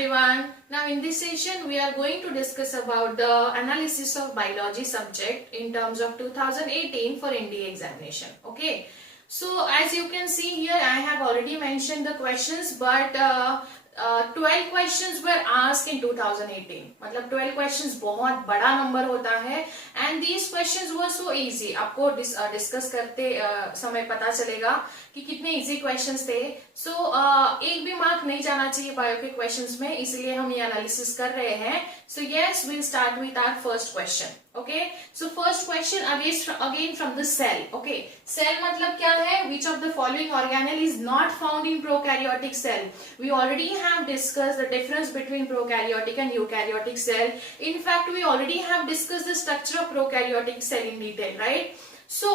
everyone. Now in this session we are going to discuss about the analysis of biology subject in terms of 2018 for NDA examination. Okay. So as you can see here, I have already mentioned the questions, but 12 questions were asked in 2018. मतलब 12 questions बहुत बड़ा number होता है and these questions were so easy. आपको discuss करते समय पता चलेगा कि कितने इजी क्वेश्चंस थे. सो एक भी मार्क नहीं जाना चाहिए बायो के क्वेश्चंस में, इसलिए हम ये एनालिसिस कर रहे हैं. So yes, we'll start with our first question. Okay, so first question again from the cell. Okay, cell मतलब क्या है? Which of the following organelle is not found in prokaryotic cell? We already have discussed the difference between prokaryotic and eukaryotic cell. In fact, we already have discussed the structure of prokaryotic cell in detail, right? So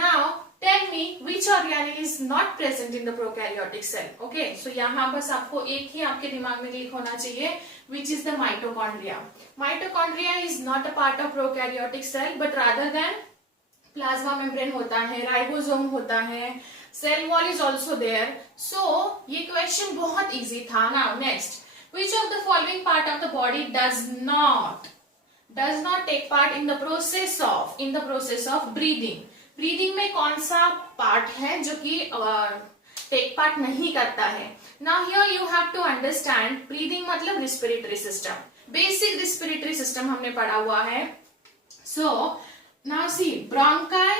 now tell me which organelle is not present in the prokaryotic cell. Okay, so यहाँ बस आपको एक ही आपके दिमाग में click होना चाहिए, which is the mitochondria. Mitochondria is not a part of prokaryotic cell, but rather than plasma membrane होता है, राइबोसोम होता है, cell wall is also there. So ये क्वेश्चन बहुत इजी था. Now next, which of the following part of the body does not take part in the process of breathing? Breathing में कौन सा पार्ट है जो कि टेक पार्ट नहीं करता है? Now here you have to understand, breathing मतलब respiratory system, basic respiratory system हमने पढ़ा हुआ है. सो now see, bronchi,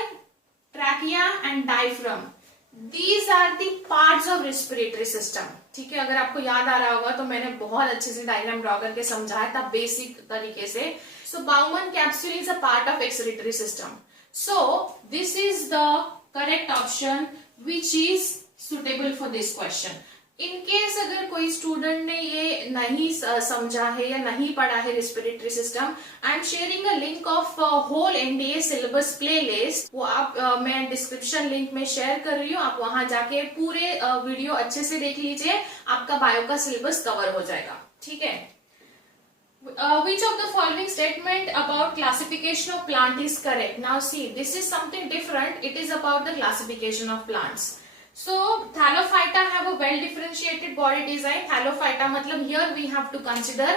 trachea and diaphragm, these are the parts of respiratory system. ठीक है, अगर आपको याद आ रहा होगा तो मैंने बहुत अच्छे से डायग्राम ड्रॉ करके समझाया था बेसिक तरीके से. So Bowman capsule is a part of excretory system. So this is the correct option which is suitable for this question. In case अगर कोई स्टूडेंट ने ये नहीं समझा है या नहीं पढ़ा है respiratory system, I am sharing a link of whole NDA syllabus playlist. वो आप मैं डिस्क्रिप्शन लिंक में शेयर कर रही हूँ, आप वहां जाके पूरे वीडियो अच्छे से देख लीजिए, आपका बायो का सिलेबस कवर हो जाएगा. ठीक है. Which of the following statement about classification of plant is correct? Now see, this is something different. It is about the classification of plants. So Thallophyta have a well differentiated body design. Thallophyta मतलब here we have to consider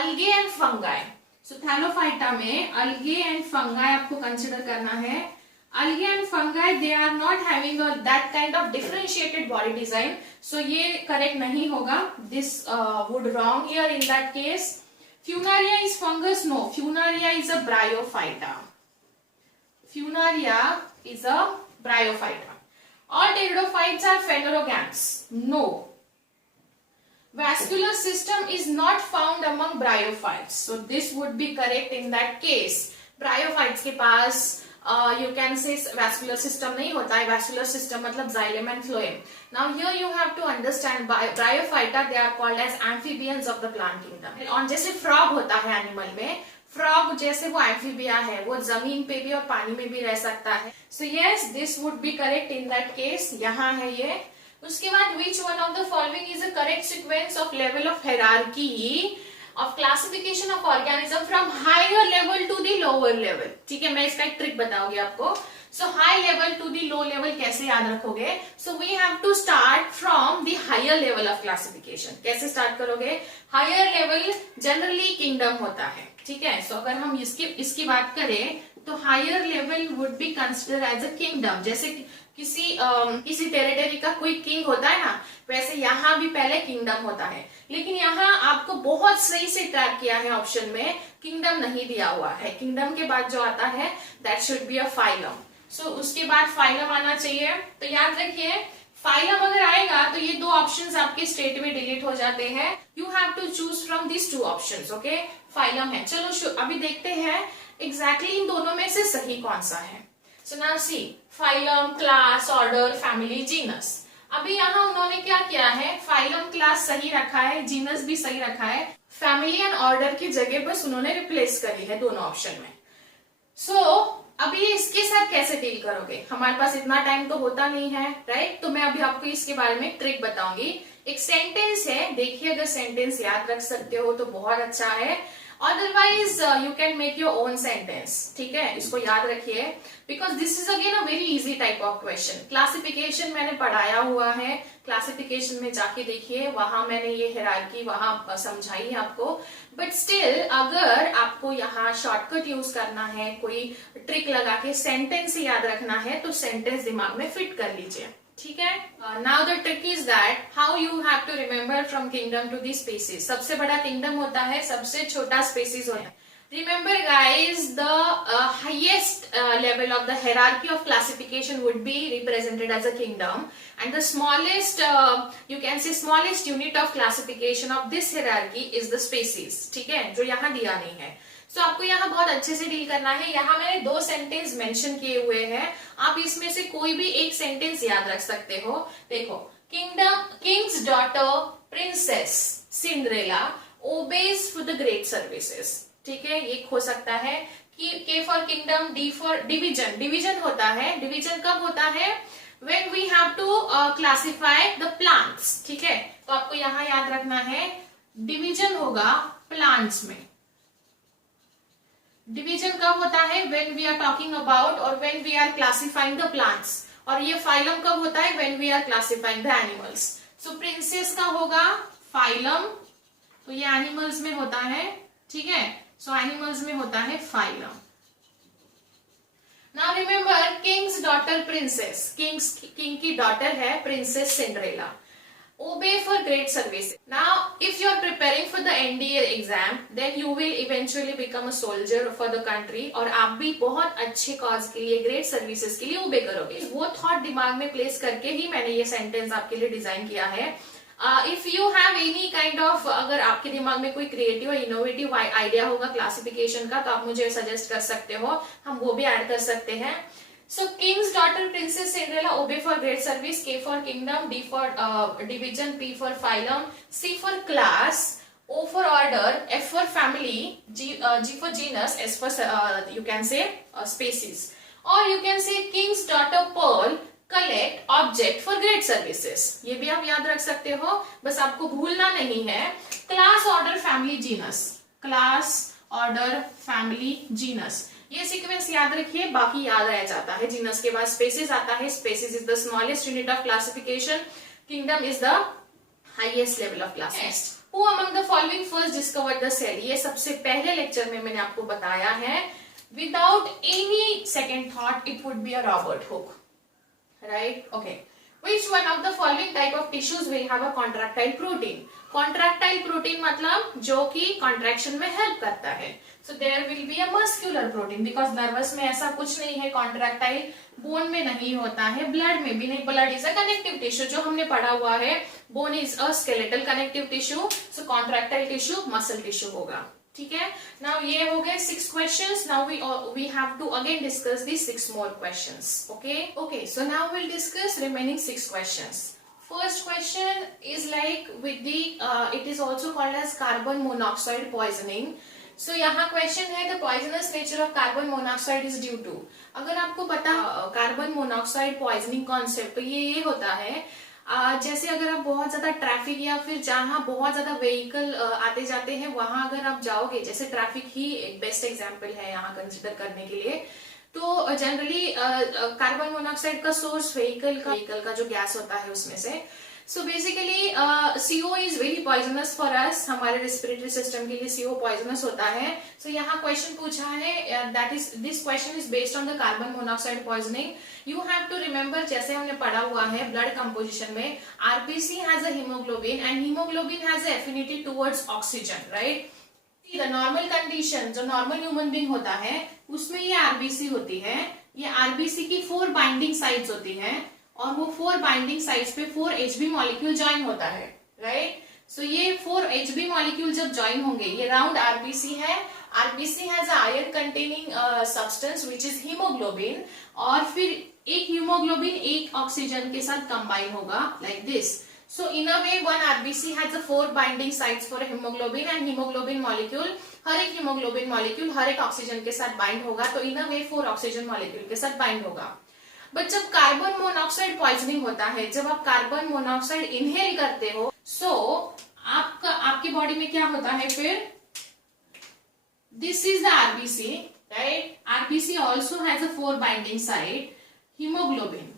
algae and fungi. So Thallophyta में algae and fungi आपको consider करना है. Algae and fungi they are not having that kind of differentiated body design. So ये correct नहीं होगा. This would wrong here in that case. Funaria is fungus? No. Funaria is a bryophyta. Funaria is a bryophyta. All pteridophytes are phanerogams? No. Vascular system is not found among bryophytes. So this would be correct in that case. Bryophytes के पास you can say vascular system नहीं होता है. Vascular system मतलब xylem and phloem. Now here you have to understand bryophyta they are called as amphibians of the plant kingdom. और जैसे frog होता है animal में, फ्रॉग जैसे वो एम्फीबिया है, वो जमीन पे भी और पानी में भी रह सकता है. So yes, this would be correct in that case. यहाँ है ये. उसके बाद which one of the following is a correct sequence of level of hierarchy of classification of organism from higher level to the lower level? ठीक है, मैं इसका एक ट्रिक बताऊंगी आपको. So high level to the low level कैसे याद रखोगे? So we have to start from the higher level of classification. कैसे स्टार्ट करोगे? हायर लेवल जनरली किंगडम होता है. ठीक है, सो अगर हम इसकी बात करें तो higher level would be consider as a kingdom. जैसे किसी टेरिटरी का कोई किंग होता है ना, वैसे यहाँ भी पहले किंगडम होता है. लेकिन यहाँ आपको बहुत सही से ट्रैक किया है, ऑप्शन में किंगडम नहीं दिया हुआ है. किंगडम के बाद जो आता है that should be a phylum. So उसके बाद फाइलम आना चाहिए. तो याद रखिए, फाइलम अगर आएगा तो ये दो ऑप्शंस आपके स्टेट में डिलीट हो जाते हैं. You have to choose from this two options. Okay, phylum है. चलो अभी देखते हैं एग्जैक्टली इन दोनों में से सही कौन सा है. So now see, phylum, class, order, family, genus. अभी यहाँ उन्होंने क्या किया है? फाइलम, क्लास सही रखा है, जीनस भी सही रखा है. फैमिली एंड ऑर्डर की जगह बस उन्होंने रिप्लेस करी है दोनों ऑप्शन में. सो अभी इसके साथ कैसे डील करोगे? हमारे पास इतना टाइम तो होता नहीं है, राइट? तो मैं अभी आपको इसके बारे में ट्रिक बताऊंगी. एक सेंटेंस है, देखिए अगर सेंटेंस याद रख सकते हो तो बहुत अच्छा है, otherwise you can make your own sentence. ठीक है, इसको याद रखिए because this is again a very easy type of question. Classification मैंने पढ़ाया हुआ है, क्लासिफिकेशन में जाके देखिए, वहां मैंने ये हायरार्की वहां समझाई है आपको। बट स्टिल अगर आपको यहाँ शॉर्टकट यूज करना है, कोई ट्रिक लगा के सेंटेंस याद रखना है, तो सेंटेंस दिमाग में फिट कर लीजिए। ठीक है, now the trick is that how you have to remember from kingdom to the species. सबसे बड़ा किंगडम होता है, सबसे छोटा स्पीसीज होता है। Remember guys, the highest level of the hierarchy of classification would be represented as a kingdom, and the smallest you can say smallest unit of classification of this hierarchy is the species। ठीक है, जो यहाँ दिया नहीं है। So आपको यहाँ बहुत अच्छे से डील करना है। यहाँ मैंने 2 सेंटेंस मेंशन किए हुए हैं, आप इसमें से कोई भी एक सेंटेंस याद रख सकते हो। देखो, king's daughter princess Cinderella obese for the great services. ठीक है, ये हो सकता है कि K for kingdom, D for division. Division होता है, डिवीजन कब होता है? When we have to classify the plants. ठीक है, तो आपको यहाँ याद रखना है डिवीजन होगा प्लांट्स में। डिवीजन कब होता है? When we are talking about और when we are classifying the plants. और ये फाइलम कब होता है? When we are classifying the animals. So princess का होगा फाइलम, तो ये एनिमल्स में होता है। ठीक है, सो एनिमल्स में होता है phylum. Now remember, Kings daughter princess, king की डॉटर है princess Cinderella. Obey for great service. Now, if you are preparing for the NDA exam, then you will eventually become a soldier for the country, और आप भी बहुत अच्छे cause के लिए, great services के लिए ओबे करोगे। वो थॉट दिमाग में प्लेस करके ही मैंने ये सेंटेंस आपके लिए डिजाइन किया है। If you have any kind of, अगर आपके दिमाग में कोई क्रिएटिव और इनोवेटिव आइडिया होगा क्लासिफिकेशन का, तो आप मुझे सजेस्ट कर सकते हो, हम वो भी ऐड कर सकते हैं। So king's daughter princess Cinderella, obey for great service, K for kingdom, D for division, P for phylum, C for class, O for order, F for family, G for genus, S for you can say species, or you can say king's daughter pearl collect object for great services। ये भी आप याद रख सकते हो, बस आपको भूलना नहीं है class, order, family, genus, class, order, family, genus। ये सीक्वेंस याद रखिए, बाकी याद रह जाता है। जीनस के बाद स्पेसिस आता है, species is the smallest unit of classification, kingdom is the highest level of classification. Who among the following first discovered the cell? ये सबसे पहले लेक्चर में मैंने आपको बताया है। Without any second thought it would be a Robert Hooke, right? Okay, Which one of the following type of tissues will have a contractile protein? Contractile protein मतलब जो कि contraction में help करता है। So there will be a muscular protein because nervous में ऐसा कुछ नहीं है, contractile bone में नहीं होता है, blood में भी नहीं। Blood is a connective tissue, जो हमने पढ़ा हुआ है। Bone is a skeletal connective tissue, so contractile tissue muscle tissue होगा। ठीक है, now ये हो गए 6 questions. Now we have to again discuss these 6 more questions. Okay, so now we'll discuss remaining 6 questions. First question is like with the it is also called as carbon monoxide poisoning. So यहाँ question है, the poisonous nature of carbon monoxide is due to। अगर आपको पता carbon monoxide poisoning concept, तो ये होता है जैसे अगर आप बहुत ज्यादा ट्रैफिक या फिर जहां बहुत ज्यादा व्हीकल आते जाते हैं, वहां अगर आप जाओगे, जैसे ट्रैफिक ही एक बेस्ट एग्जांपल है यहाँ कंसिडर करने के लिए, तो जनरली कार्बन मोनोऑक्साइड का सोर्स व्हीकल का जो गैस होता है उसमें से। So basically CO is very poisonous for us, हमारे रेस्पिरेटरी सिस्टम के लिए CO पॉइजनस होता है। सो यहाँ क्वेश्चन पूछा है, that is this question is based on the carbon monoxide poisoning. You have to remember, जैसे हमने पढ़ा हुआ है ब्लड कंपोजिशन में, RBC has a haemoglobin and haemoglobin has a affinity towards oxygen, right? The normal condition, जो normal human being होता है उसमें ये RBC होती है। ये RBC की 4 बाइंडिंग साइट्स होती हैं, और वो 4 बाइंडिंग साइट्स पे 4 HB मॉलिक्यूल ज्वाइन होता है, राइट? सो ये 4 HB मॉलिक्यूल जब ज्वाइन होंगे, ये राउंड RBC है। RBC has iron containing substance which is haemoglobin, और फिर एक हीमोग्लोबिन एक ऑक्सीजन के साथ कंबाइन होगा like this. So in a way, one RBC has the 4 binding sites for hemoglobin, and hemoglobin molecule, हर एक hemoglobin molecule हर एक ऑक्सीजन के साथ बाइंड होगा, तो in a way 4 oxygen molecule के साथ बाइंड होगा। बट जब कार्बन मोनोऑक्साइड पॉइजनिंग होता है, जब आप कार्बन मोनोऑक्साइड इनहेल करते हो, सो आपकी बॉडी में क्या होता है फिर, this is the RBC, right. RBC also has a 4 binding site, hemoglobin,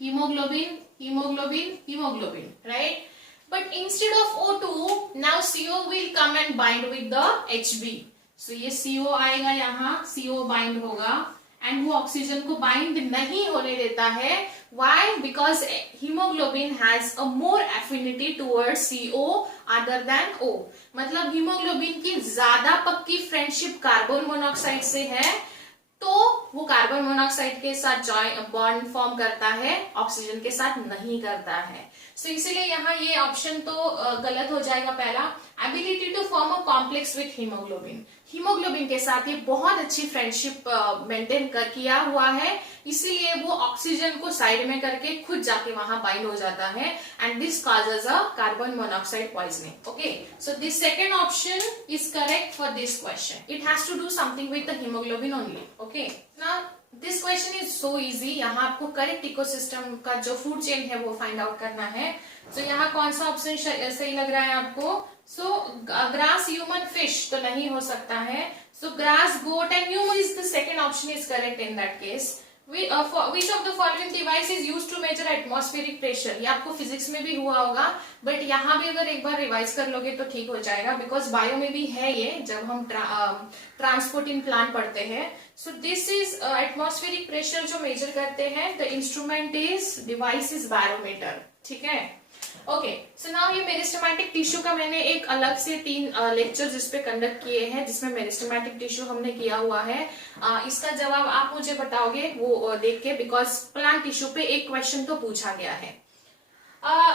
hemoglobin, hemoglobin, hemoglobin, right? But instead of O2, now CO will come and bind with the HB. So ये CO आएगा यहाँ, CO bind होगा and वो oxygen को bind नहीं होने देता है. Why? Because hemoglobin has a more affinity towards CO other than O. मतलब हीमोग्लोबिन की ज्यादा पक्की फ्रेंडशिप कार्बन मोनोऑक्साइड से है, तो वो कार्बन मोनोऑक्साइड के साथ बॉन्ड फॉर्म करता है, ऑक्सीजन के साथ नहीं करता है. सो इसीलिए यहाँ ये ऑप्शन तो गलत हो जाएगा पहला. Ability to form a complex with haemoglobin, haemoglobin के साथ ये बहुत अच्छी फ्रेंडशिप मेंटेन किया हुआ है, इसीलिए वो ऑक्सीजन को साइड में करके खुद जाके वहां बाइंड हो जाता है and this causes a carbon monoxide poisoning. Okay, so this second option is correct for this question. It has to do something with the haemoglobin only. Okay, now this question is so easy. यहाँ आपको correct ecosystem का जो food chain है वो find out करना है. सो यहाँ कौन सा ऑप्शन सही लग रहा है आपको? सो ग्रास, ह्यूमन, फिश तो नहीं हो सकता है. So grass, goat and human is the second option is correct in that case. Which of the following device is used to measure atmospheric pressure? ये आपको फिजिक्स में भी हुआ होगा, बट यहाँ भी अगर एक बार रिवाइज कर लोगे तो ठीक हो जाएगा, बिकॉज बायो में भी है ये, जब हम ट्रांसपोर्ट इन प्लान पढ़ते हैं. So this is atmospheric pressure जो मेजर करते हैं. The instrument is, device is barometer. ठीक है. ओके, सो नाउ ये मेरिस्टेमेटिक टिश्यू का मैंने एक अलग से 3 लेक्चर इस पे कंडक्ट किए हैं, जिसमें मेरिस्टेमेटिक टिश्यू हमने किया हुआ है. इसका जवाब आप मुझे बताओगे वो देख के, बिकॉज प्लांट टिश्यू पे एक क्वेश्चन तो पूछा गया है.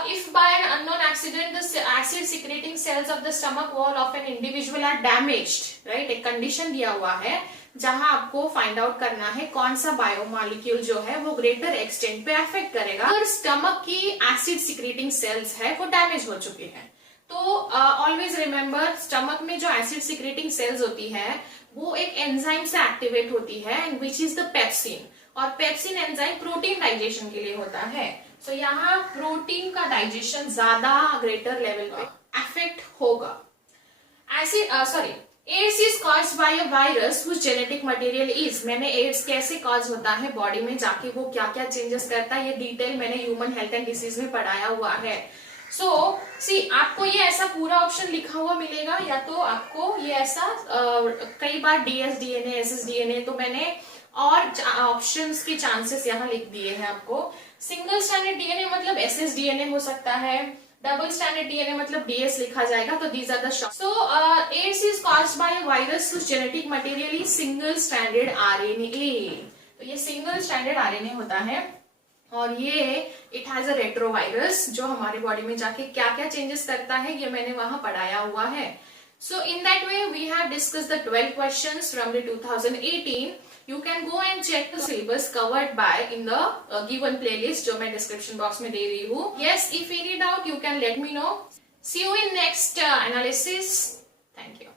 If by an unknown accident the acid secreting cells of the stomach wall of an individual are damaged, right? एक कंडीशन दिया हुआ है जहां आपको फाइंड आउट करना है कौन सा बायोमॉलिक्यूल जो है वो ग्रेटर एक्सटेंट पे अफेक्ट करेगा. अगर स्टमक की एसिड सिक्रेटिंग सेल्स है वो डैमेज हो चुकी है, तो ऑलवेज रिमेम्बर स्टमक में जो एसिड सिक्रेटिंग सेल्स होती है वो एक एंजाइम से एक्टिवेट होती है, and which is the pepsin. और पेप्सिन एंजाइम प्रोटीन डाइजेशन के लिए होता है. सो यहाँ प्रोटीन का डाइजेशन ज्यादा ग्रेटर लेवल पे अफेक्ट होगा. Acid AIDS is caused by a virus whose genetic material is. मैंने एड्स कैसे कॉज होता है बॉडी में जाके, वो क्या क्या चेंजेस करता है, ये डिटेल मैंने ह्यूमन हेल्थ एंड डिसीज में पढ़ाया हुआ है. सो सी आपको ये ऐसा पूरा ऑप्शन लिखा हुआ मिलेगा, या तो आपको ये ऐसा कई बार DS DNA SS DNA, तो मैंने और ऑप्शंस के चांसेस यहाँ लिख दिए हैं आपको. सिंगल स्टैंडर्ड DNA मतलब SS DNA हो सकता है, डबल स्टैंडर्ड DNA मतलब DS लिखा जाएगा. तो these are the short. So AIDS is caused by virus whose genetic material is single standard RNA. तो ये सिंगल स्टैंडर्ड RNA होता है, और ये इट हैज अ रेट्रोवायरस जो हमारे बॉडी में जाके क्या क्या चेंजेस करता है ये मैंने वहां पढ़ाया हुआ है. So in that way we have discussed the 12 questions from the 2018. You can go and check the syllabus covered by in the given playlist जो मैं description box में दे रही हूँ. Yes, if any doubt you can let me know. See you in next analysis. Thank you.